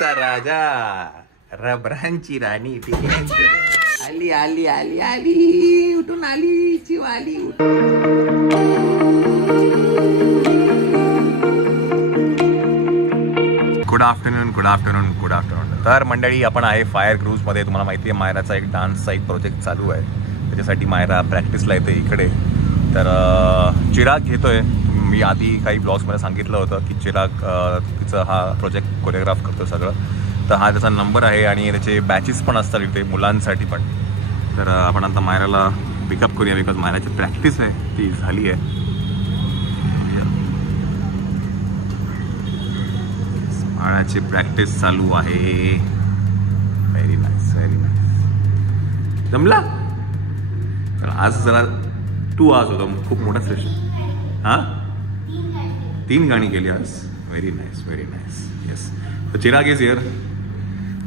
चा राजा रबरांची राणी आली आली आली आली उठून आली चिवाली. Good afternoon good afternoon good afternoon. तर मंडळी आपण आहे फायर क्रूजमध्ये. तुम्हाला माहिती आहे मायराचा एक डान्सचा एक प्रोजेक्ट चालू आहे, त्याच्यासाठी मायरा प्रॅक्टिसला येते इकडे. तर चिराग घेतोय. मी आधी काही ब्लॉग्समध्ये सांगितलं होतं की चिराग तिचा हा प्रोजेक्ट कोरिओग्राफ करतो सगळं. तर हा त्याचा नंबर आहे आणि त्याचे बॅचेस पण असतात इथे मुलांसाठी पण. तर आपण आता मायराला पिकअप करूया बिकॉज मायराची प्रॅक्टिस आहे ती झाली आहे. मायराची प्रॅक्टिस चालू आहे. Very nice very nice. जमला. तर आज जरा तू आज होता खूप मोठा सेशन. हां 3 गाणी केली आज. Very nice very nice. Yes. तर चिराग इज हिअर.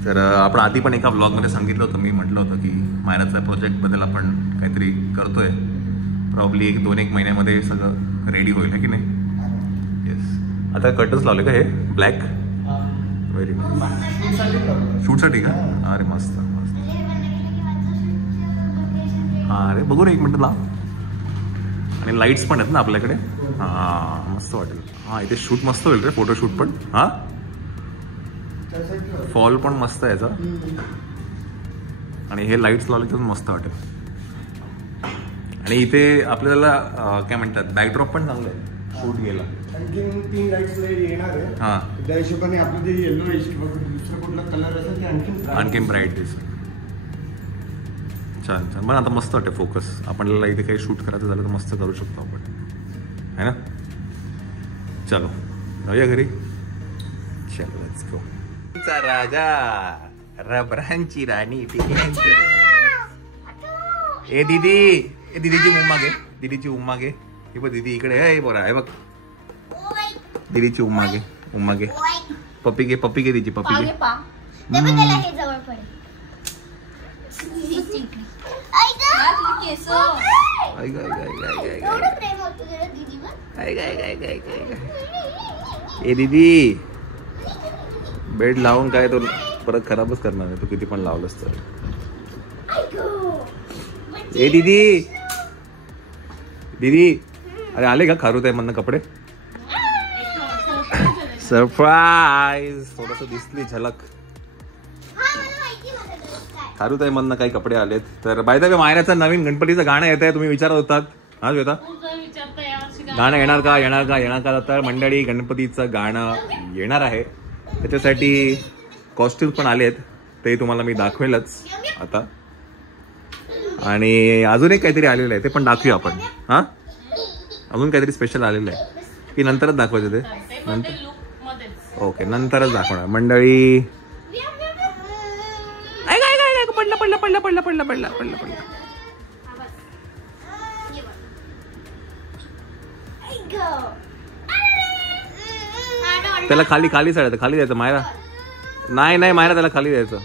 तर आपण आधी पण एका ब्लॉगमध्ये सांगितलं होतं, मी म्हटलं होतं की मायराच्या प्रोजेक्टबद्दल आपण काहीतरी करतोय. प्रॉब्ली 1-2 महिन्यामध्ये सगळं रेडी होईल आहे की नाही. येस. आता कर्टन्स लावले का हे ब्लॅक. Very nice. शूटसाठी का. अरे मस्त मस्त. हां अरे बघू रे 1 मिनटं लाव. आणि लाईट्स पण आहेत ना आपल्याकडे. हां मस्त वाटेल. हां इथे शूट मस्त होईल रे, फोटोशूट पण. हां फॉल पण मस्त आहे याचा. आणि हे लाईट्स लावले तर मस्त वाटेल. आणि इथे आपल्याला काय म्हणतात बॅकड्रॉप पण चांगलं आहे शूट गेला. आणखी 3 लाईट्स येणार आहे. हां त्या हिशोबाने आपलं जे येलो दुसरा कुठला कलर असेल ते आणखीन ब्राईट दिसेल. छान छान. पण आता मस्त वाटतं फोकस. आपल्याला इथे काही शूट करायचं झालं तर मस्त करू शकतो आपण है ना. चलो जाऊया घरी. चलो लेट्स गो. चा राजा रबरांची राणी ए दीदी. ए दीदीची उम्मा घे. दीदीची उम्मा घे. हे बघ दीदी इकडे आहे. बरं आहे बघ. दीदीची उम्मा घे. उम्मा घे. पप्पी घे. पप्पी घे तिची पप्पी घे. ए दीदी बेड लावून काय तो परत खराबच करणार आहे. तू किती पण लावलंस तर. ए दीदी दीदी अरे आले का खारुताई मधनं कपडे. सरप्राईज. थोडस दिसली झलक. खारुताई मधनं काही कपडे आलेत. तर बाय द वे मायराचं नवीन गणपतीचं गाणं येत आहे. तुम्ही विचारत होतात. हा श्वेता गाणं येणार का येणार का येणार का. तर मंडळी गणपतीचं गाणं येणार आहे. त्याच्यासाठी कॉस्ट्यूम्स पण आलेत. ते तुम्हाला मी दाखवेलच आता. आणि अजून एक काहीतरी आलेलं आहे ते पण दाखवूया आपण. हां अजून काहीतरी स्पेशल आलेलं आहे की नंतरच दाखवायचं ते. नंतर ओके नंतरच दाखवणार मंडळी. पडला पडला पडला पडला पडला पडला पडला पडला. त्याला खाली खाली चढायचं. खाली द्यायचं मायरा. नाही नाही मायरा त्याला खाली द्यायचं.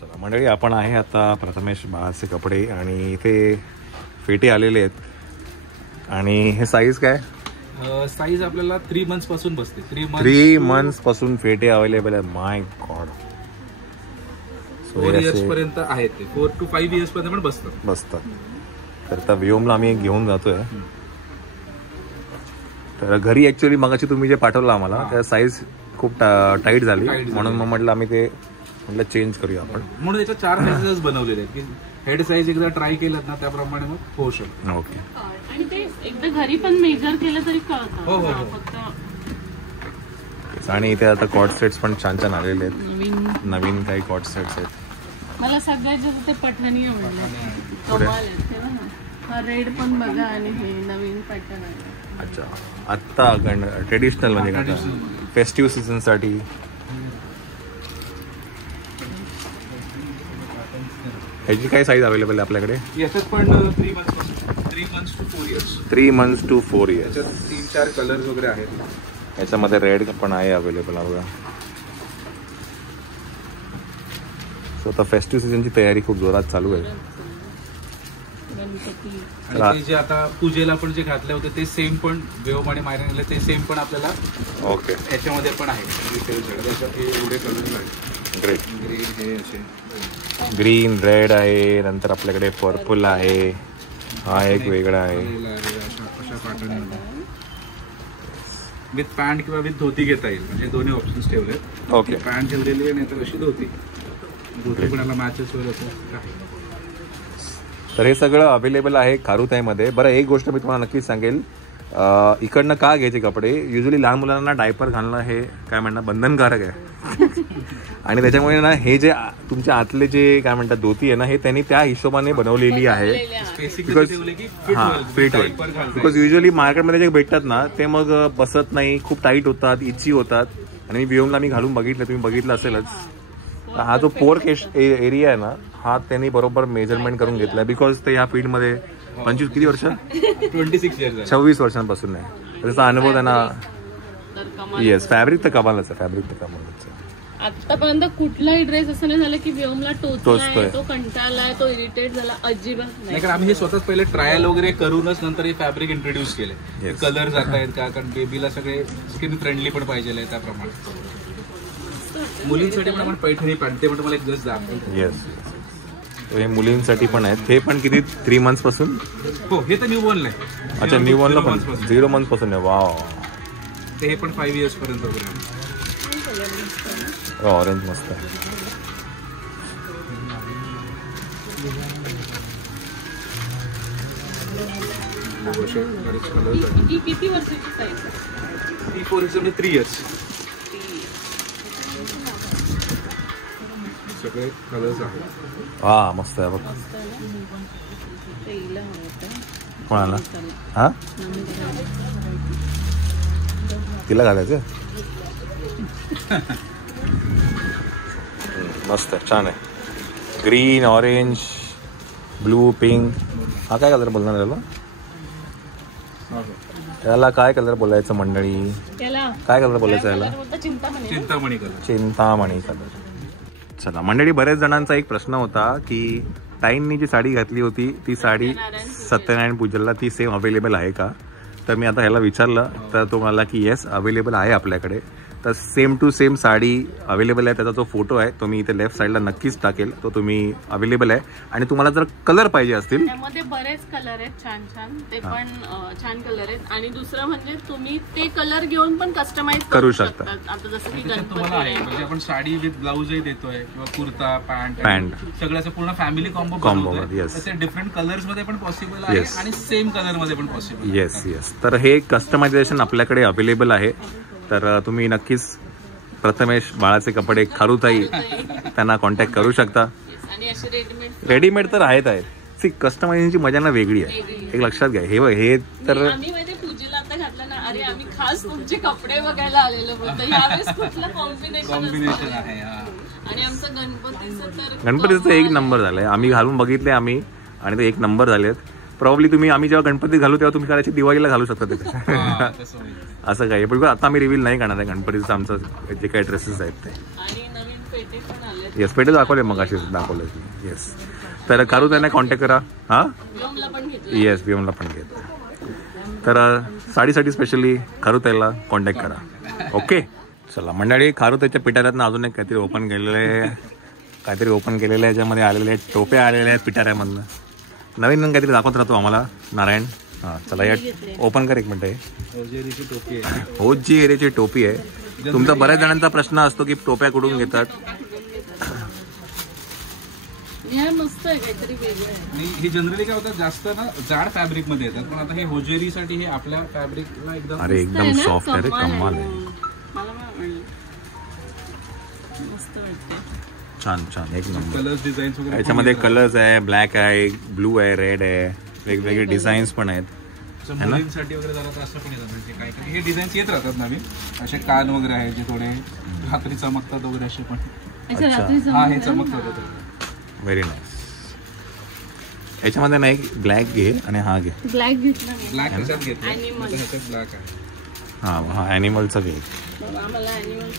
चला मंडळी आपण आहे आता प्रथमेश बाळाचे कपडे आणि इथे फेटे आलेले आहेत. आणि हे साईज काय. साईज आपल्याला 3 months पासून बसते. 3 months पासून फेटे अवेलेबल आहे. माय गॉड. 4 years पर्यंत आहेत ते. 4 to 5 years पर्यंत पण बसतात. तर आता व्योमला आम्ही घेऊन जातोय. तर घरी ऍक्च्युअली मगाशी तुम्ही जे पाठवलं आम्हाला त्या साईज खूप टाईट झाली म्हणून मग म्हटलं आम्ही ते म्हटलं चेंज करूया आपण. म्हणून त्याच्या 4 साईजेस बनवलेले आहेत की हेड साईज एकदा ट्राय केलं ना त्याप्रमाणे मग होऊ शकतो. ओके. आणि ते एकदा घरी पण मेजर केलं तरी कळतं. हो हो फक्त. आणि इथे आता कॉर्ड सेट्स पण छान छान आलेले आहेत. नवीन काही कॉर्ड सेट्स आहेत. मला सगळ्यात जास्त ते पठाणी आवडले. कमाल आहे. हा रेड पण बघा आणि हे नवीन पॅटर्न आहे. अच्छा आत्ता ट्रेडिशनल म्हणजे फेस्टिव्ह सीझन साठी. ह्याची काय साईज अवेलेबल आहे आपल्याकडे. याच्यात पण 3 months to 4 years. 3 months to 4 years. याच्यात 3-4 कलर्स वगैरे आहेत. याच्यामध्ये रेड पण आहे अवेलेबल. बघा सो आता फेस्टिव्ह सीझनची तयारी खूप जोरात चालू आहे. गणपती. आणि ते जे आता पूजेला पण जे घातले होते ते सेम पण वेव आणि मायरनले ते सेम पण आपल्याला ओके याच्यामध्ये पण आहे डिटेल त्याच्यात हे एवढे कलर आहेत. ग्रेट. ग्रीन हे असे ग्रीन रेड आहे, नंतर आपल्याकडे पर्पल आहे, हा एक वेगळा आहे. अशा पॅटर्न विथ पॅन्ट किंवा विथ धोती घेता येईल, म्हणजे दोन्ही ऑप्शन्स ठेवले. ओके. पॅन्ट ठेवलेली आहे, नाहीतर अशी धोती पण याला मॅचेस वगैरे असं. तर हे सगळं अवेलेबल आहे खारुताईमध्ये. बरं एक गोष्ट मी तुम्हाला नक्कीच सांगेल, इकडनं का घ्यायचे कपडे, युजली लहान मुलांना डायपर घालणं हे काय म्हणणं बंधनकारक आहे आणि त्याच्यामुळे ना हे जे तुमच्या आतले जे काय म्हणतात धोती आहे ना, हे त्यांनी त्या हिशोबाने बनवलेली आहे. फिट होईल. बिकॉज युजली मार्केटमध्ये जे भेटतात ना ते मग बसत नाही, खूप टाईट होतात, इची होतात. आणि मी बियोमला मी घालून बघितलं, तुम्ही बघितलं असेलच. हा जो पोर्क एरिया आहे ना, हा त्यांनी बरोबर मेजरमेंट करून घेतलाय. बिकॉज ते ह्या फील्डमध्ये 25 किती वर्ष 26 वर्षांपासून आहे. त्याचा अनुभव त्यांना. येस, फॅब्रिक तर कमालच आहे, फॅब्रिक तर कमालच आहे. आतापर्यंत कुठलाही ड्रेस असं नाही झालं की व्योमला टोचतोय, टोचलाय, तो कंटाळलाय, तो इरिटेट झाला, अजिबात नाही. कारण आम्ही हे स्वतःच पहिले ट्रायल वगैरे करूनच नंतर हे फॅब्रिक इंट्रोड्यूस केले. Yes. कलर जात आहेत का, कारण बेबीला सगळे स्किन फ्रेंडली पण पाहिजे आहे त्याप्रमाणे. मुलींसाठी पण आपण पैठणी पॅन्ट, ते पण मला एक गज दाखवतो. येस, हे मुलींसाठी पण आहेत. हे पण किती 3 months पासून. हो, हे तर न्यू बॉर्न आहे. अच्छा, न्यू बॉर्नला पण 0 months पासून आहे. वाव. हे पण 5 years पर्यंत वगैरे. ऑरेंज मस्त आहे. ही किती वर्षाची साईज? 3 years. सगळे कलर्स आहेत. हा मस्त आहे बघ. कोणाला? हा, तिला घालायचं. मस्त आहे, छान आहे. Green, orange, blue, pink. हा काय कलर बोलणार त्याला? त्याला काय कलर बोलायचं मंडळी? काय कलर बोलायचं याला? चिंतामणी कलर. चिंतामणी कलर. चला मंडळी, बऱ्याच जणांचा एक प्रश्न होता की ताईंनी जी साडी घातली होती ती साडी सत्यनारायण पूजेला ती सेम अवेलेबल आहे का? तर मी आता ह्याला विचारलं तर तो म्हणाला की येस, अवेलेबल आहे आपल्याकडे. तर same to same sari available आहे. त्याचा जो फोटो आहे तो मी इथे लेफ्ट साईडला नक्कीच टाकेल, तो तुम्ही अवेलेबल आहे. आणि तुम्हाला जर कलर पाहिजे असतील, त्यामध्ये बरेच कलर आहेत छान छान, ते पण छान कलर आहेत. आणि दुसरं म्हणजे तुम्ही ते कलर घेऊन पण कस्टमाइज करू शकता. आता जसं की तुम्हाला आहे, म्हणजे आपण साडी विथ ब्लाऊजही देतोय किंवा कुर्ता, पॅन्ट सगळ्याचं पूर्ण फॅमिली कॉम्बो तसे डिफरंट कलर्स मध्ये पण पॉसिबल आहे आणि सेम कलर मध्ये पण पॉसिबल. Yes yes. तर हे कस्टमायझेशन आपल्याकडे अवेलेबल आहे. तर तुम्ही नक्कीच प्रथमेश बाळाचे कपडे खारुताई त्यांना कॉन्टॅक्ट करू शकता. रेडीमेड तर आहेत. सी कस्टमायझेशनची मजा ना वेगळी आहे, एक लक्षात घ्या. हे तर आम्ही माहिती पूजेला आता घातलं ना, अरे आम्ही खास तुमचे कपडे बघायला आलेलो होतो, यावेळेस कुठलं कॉम्बिनेशन आहे. आणि आमचं गणपतीचं एक नंबर झालंय. आम्ही घालून बघितले आम्ही आणि ते एक नंबर झालेत. प्रॉब्ली तुम्ही आम्ही जेव्हा गणपती घालू तेव्हा तुम्ही करायची दिवाळीला घालू शकता ते. असं काही पण आता आम्ही रिव्हील नाही करणार आहे गणपतीचं आमचं जे काही ड्रेसेस आहेत ते. आणि नवीन पेटे पण आले. येस, पेटे दाखवले मग असे दाखवले. येस, तर करू त्यांना कॉन्टॅक्ट करा. हा येस, बियमला पण घेत. तर साडीसाठी स्पेशली खारुताईला कॉन्टॅक्ट करा. ओके, चला मंडळी, खारुताईच्या पिटाऱ्यातनं अजून एक काहीतरी ओपन केलेलं आहे. याच्यामध्ये आलेले आहेत टोप्या आलेल्या आहेत पिटाऱ्यामधनं. नवीन काहीतरी दाखवत राहतो आम्हाला नारायण. हां, चला या ओपन कर एक मिनिट. आहे होजी एरियाची टोपी आहे. तुमचा बऱ्याच जणांचा प्रश्न असतो की टोप्या कुठून घेतात. मस्त आहे, काहीतरी वेगळं आहे. हे जनरली काय होतं, जास्त ना जाड फॅब्रिक मध्ये येतात, पण आता हे होजेरीसाठी हे आपल्या फॅब्रिकला एकदम. अरे एकदम सॉफ्ट आहे रे, कमाल आहे. मस्त वाटते, छान छान, एक नंबर. कलर्स डिझाईन्स वगैरे याच्यामध्ये कलर्स आहे, ब्लॅक आहे, ब्लू आहे, रेड आहे, वेगवेगळे डिझाईन्स पण आहेत. मुलींसाठी वगैरे जरा असं पण येतात, म्हणजे काय काय हे डिझाईन्स येत राहतात नवीन. असे कान वगैरे आहेत जे थोडे रात्री चमकतात वगैरे, असे पण. हा, हे चमकतात. Very nice. याच्यामध्ये ना एक ब्लॅक घे आणि हा घे. ब्लॅक घेतला, ब्लॅक ह्याच्यात घेतला, ह्याच्यात ब्लॅक आहे. हा ॲनिमलचा घे. आम्हाला ॲनिमल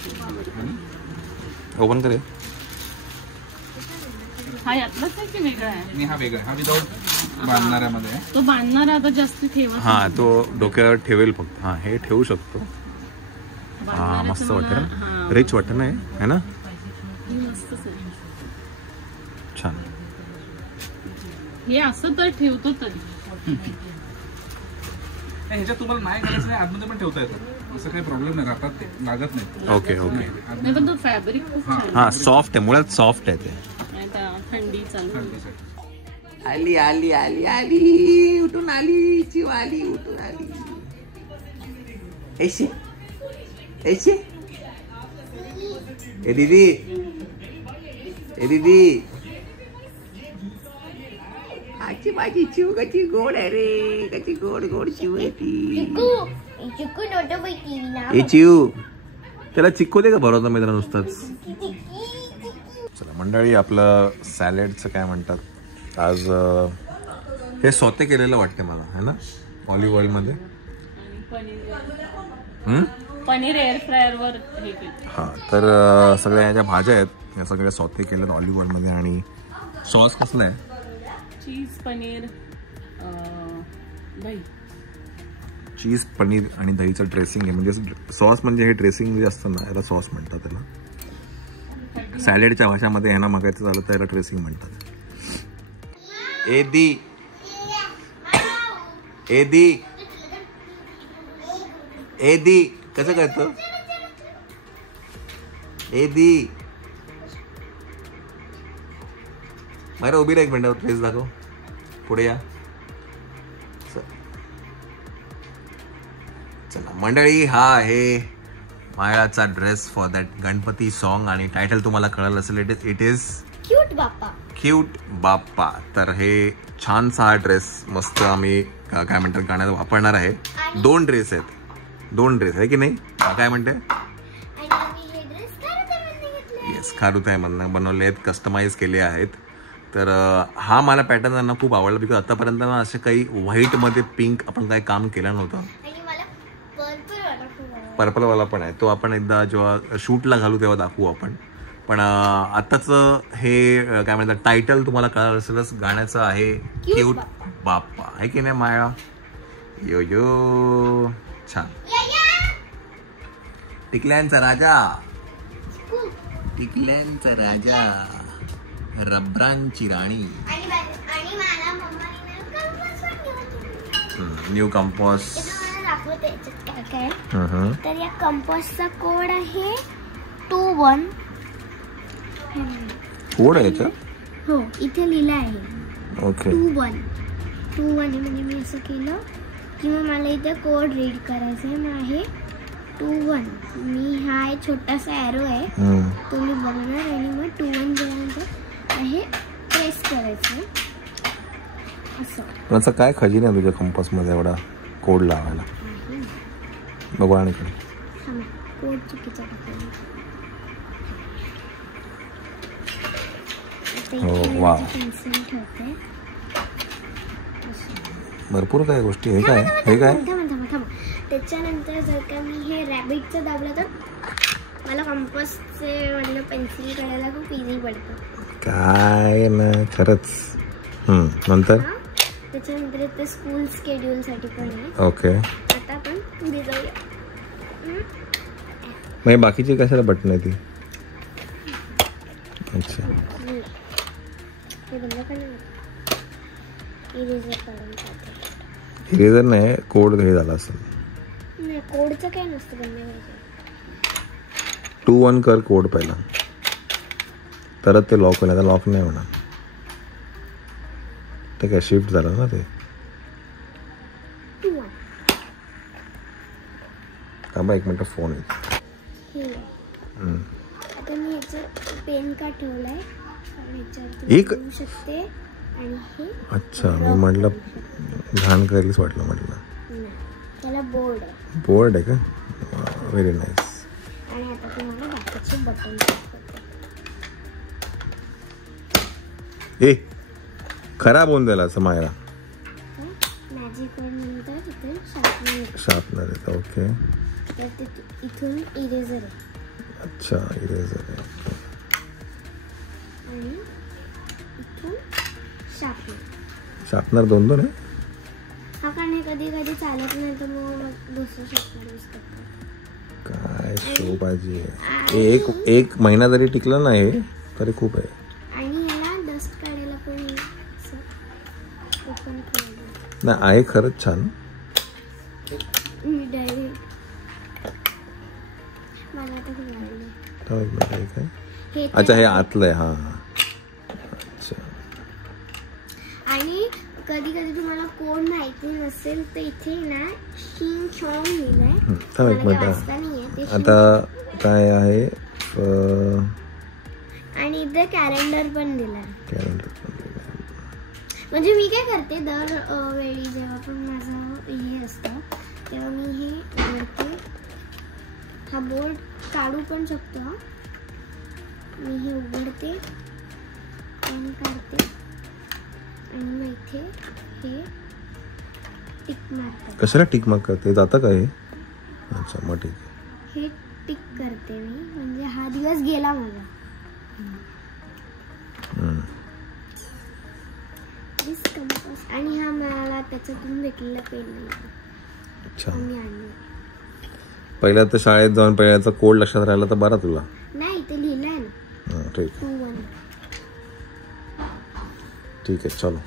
ओपन करे. हा यातलाच आहे की वेगळा आहे? आणि हा वेगळा आहे, हा विदाऊट बांधणाऱ्यामध्ये आहे. तो बांधणारा आता जास्ती ठेवा. हा तो डोक्यावर ठेवेल फक्त. हा हे ठेवू शकतो. हा मस्त वाटतं ना, रिच वाटतं ना है ना, मस्तच आहे. छान. हे असं तर ठेवतो तरी ह्याच्यात तुम्हाला नाही करायचं नाही, आतमध्ये पण ठेवता येतं, असं काही प्रॉब्लेम नाही, राहतात ते, लागत नाही. Okay okay. नाही पण तो फॅब्रिक खूप छान आहे. हा सॉफ्ट आहे, मुळात सॉफ्ट आहे ते. आणि आता थंडी चालू आहे. आली आली आली आली उठून आली चिवाली उठून आली. ऐसे ऐसे ए दीदी, ए दीदी, आजची माझी चिव कशी गोड आहे रे, कशी गोड गोड चिव आहे ती. ए चिव, त्याला चिक्कू दे का भरवता मित्र नुसताच. चला मंडळी, आपलं सॅलेडचं काय म्हणतात आज, हे स्वतः केलेलं वाटते मला है ना, ऑलिव्ह ऑइल मध्ये. पनीर एअर फ्रायर वर हे केलं. हा तर सगळ्या ह्या ज्या भाज्या आहेत या सगळ्या स्वतः केल्या ऑलिव्ह ऑइल मध्ये. आणि सॉस कसला आहे? चीज पनीर दही. चीज पनीर आणि दहीचं ड्रेसिंग आहे, म्हणजे सॉस म्हणजे हे ड्रेसिंग जे असतं ना याला सॉस म्हणतात. त्याला सॅलेडच्या भाषामध्ये ह्यांना मागायचं झालं तर याला ड्रेसिंग म्हणतात. एदी एदी एदी कसं करतो एदी? बरं उभी राहा एक मिनिट, प्लीज दाखव, पुढे या. चला मंडळी, हा आहे मायाचा dress for that Ganpati song. आणि टायटल तुम्हाला कळलं असेल, it is cute Bappa. Cute Bappa. तर हे छानसा हा ड्रेस मस्त आम्ही काय म्हणतात गाण्यात वापरणार आहे. 2 ड्रेस आहेत, 2 ड्रेस आहे की नाही, काय म्हणते? येस, खारुताई मधनं बनवले आहेत, कस्टमाइज केले आहेत. तर हा मला पॅटर्न त्यांना खूप आवडला, बिकॉज आतापर्यंत ना असे काही व्हाईटमध्ये पिंक आपण काही काम केलं नव्हतं. पर्पलवाला पण आहे, तो आपण एकदा जेव्हा शूटला घालू तेव्हा दाखवू आपण. पण आताचं हे काय म्हणतात टायटल तुम्हाला कळलं असेलच गाण्याचं आहे, क्यूट बाप्पा, आहे की नाही माया? यो यो, छान. टिकल्यांचा राजा, टिकल्यांचा राजा, रबरांची राणी. New compass. तर या कंपॉसचा कोड आहे 21. कोड आहे याचा? हो, इथे लिहिलं आहे. ओके. 21 म्हणजे मी असं केलं की मग मला इथे कोड रीड करायचं आहे. मग आहे 21. मी हा एक छोटासा ॲरो आहे तो मी बनवणार आणि मग 21 जेव्हा आहे प्रेस करायचं असं. असं काय खजिना आहे तुझ्या कंपास मध्ये एवढा कोड लावायला? बघू आणि कोड चुकीचा टाकला. वा, पेन्सिल ठेवते. भरपूर काय गोष्टी. हे काय, हे काय? त्याच्यानंतर जर का मी हे रॅबिटचं दाबलं तर मला कंपासचे म्हणजे पेन्सिल करायला खूप इझी पडतं. काय ना खरंच. नंतर त्याच्यानंतर ते स्कूल स्केड्यूलसाठी पण आहे. ओके. आता आपण पुढे जाऊया. मग बाकीची कशाला बटन आहे ती? अच्छा, हे बंद करणार. इरेजर काढून टाकते. इरेजर नाही, कोड हे झाला असेल. नाही, कोडचं काय नसतं बंद करायचं. 21 कर कोड पहिला, तरच ते लॉक होईल. आता लॉक नाही होणार. ते काय शिफ्ट झालं ना ते. थांबा एक मिनिट, फोन आहे. आता मी ह्याचं पेन का ठेवलाय एक शकते आणि हे. अच्छा, मी म्हटलं घाण करायलाच वाटलं. म्हटलं त्याला बोर्ड आहे. बोर्ड आहे का? Very nice. आणि आता तुम्हाला बाकीचे बटन ए खराब होऊन जाईल असं मायला. मॅजिक नंतर इथे शार्पनर. शार्पनर आहे. ओके. तर इथून इरेजर आहे. अच्छा, इरेजर आहे. आणि शार्पनर 2 आहे. हा कारण हे कधी कधी चालत नाही तर मग दुसरं शार्पनर यूज करतो. काय शोबाजी आहे. एक महिना जरी टिकला ना हे तरी खूप आहे. आणि याला डस्ट काढायला पण ओपन करायला नाही आहे खरंच छान. मी डायरेक्ट मला आता खूप आवडलं. काय अच्छा हे आतलं आहे. हा अच्छा. आणि कधी कधी तुम्हाला कोड माहिती नसेल तर इथे ना शिंग चॉंग लिहिलंय. आता काय आहे आणि इथे कॅलेंडर पण दिलाय. म्हणजे मी काय करते दर वेळी जेव्हा पण माझं हे असतं तेव्हा मी हे उघडते. हा बोर्ड काढू पण शकतो. मी हे उघडते आणि काढते आणि मग इथे हे टिक मारते. कशाला टिक मार्क करते. जातं का हे. अच्छा मग ठीक आहे. हे टिक करते मी म्हणजे हा दिवस गेला माझा. आणि हा मला त्याच्यातून भेटलेला पेन अच्छा. मी आणला. पहिल्या तर शाळेत जाऊन पहिल्याचा कोड लक्षात राहिला तर बरा तुला. नाही ते लिहिलंय ना. ठीक 2-1. ठीक आहे चलो.